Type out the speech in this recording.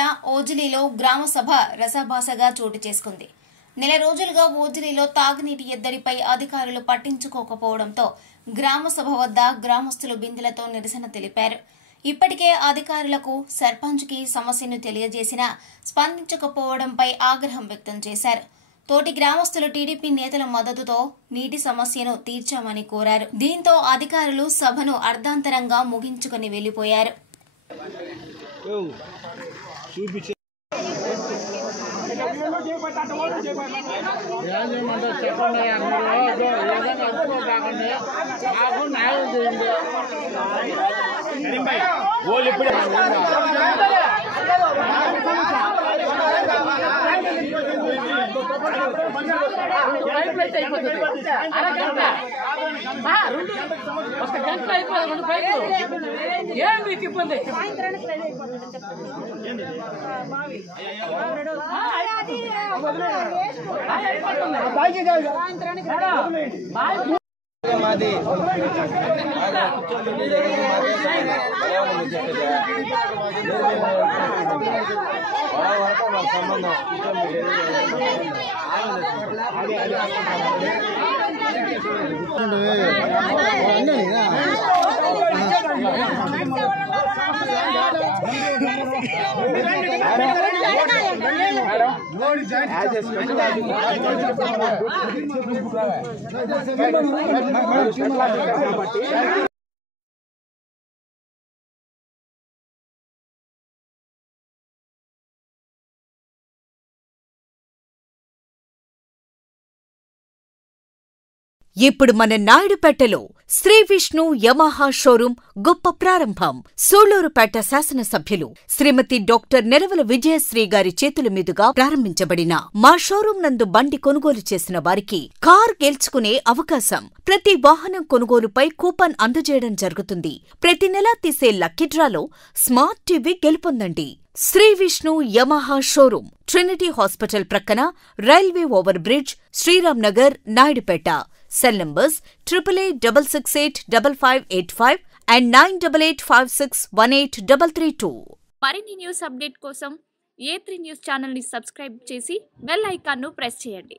జిల్లా ఓజిలిలో గ్రామ సభ రసభాసగా చోటు చేసుకుంది. నెల రోజులుగా ఓజిలిలో తాగునీటి ఎద్దడిపై అధికారులు పట్టించుకోకపోవడంతో గ్రామ సభ వద్ద గ్రామస్తులు బిందెలతో నిరసన తెలిపారు. ఇప్పటికే అధికారులకు సర్పంచ్కి సమస్యను తెలియజేసినా స్పందించకపోవడంపై ఆగ్రహం వ్యక్తం చేశారు. తోటి గ్రామస్తులు టీడీపీ నేతల మద్దతుతో నీటి సమస్యను తీర్చామని కోరారు. దీంతో అధికారులు సభను అర్ధాంతరంగా ముగించుకుని వెళ్లిపోయారు. ఇప్పుడు మన నాయుడుపేటలో శ్రీ విష్ణు యమహా షోరూం గొప్ప ప్రారంభం. సూళ్లూరుపేట శాసనసభ్యులు శ్రీమతి డాక్టర్ నెరవల విజయశ్రీ గారి చేతుల మీదుగా ప్రారంభించబడిన మా షోరూం నందు బండి కొనుగోలు చేసిన వారికి కార్ గెలుచుకునే అవకాశం. ప్రతి వాహనం కొనుగోలుపై కూపన్ అందజేయడం జరుగుతుంది. ప్రతి నెలా తీసే లక్కీ డ్రాలో స్మార్ట్ టీవీ గెలుపొందండి. Shri Vishnu Yamaha showroom Trinity hospital ప్రక్కన, railway over bridge, Sriram Nagar, Naidupeta. Cell numbers 88685585 and 9885618332. మరిన్ని న్యూస్ అప్డేట్ కోసం A3 న్యూస్ ఛానల్ ని సబ్స్క్రైబ్ చేసి బెల్ ఐకాన్ ను ప్రెస్ చేయండి.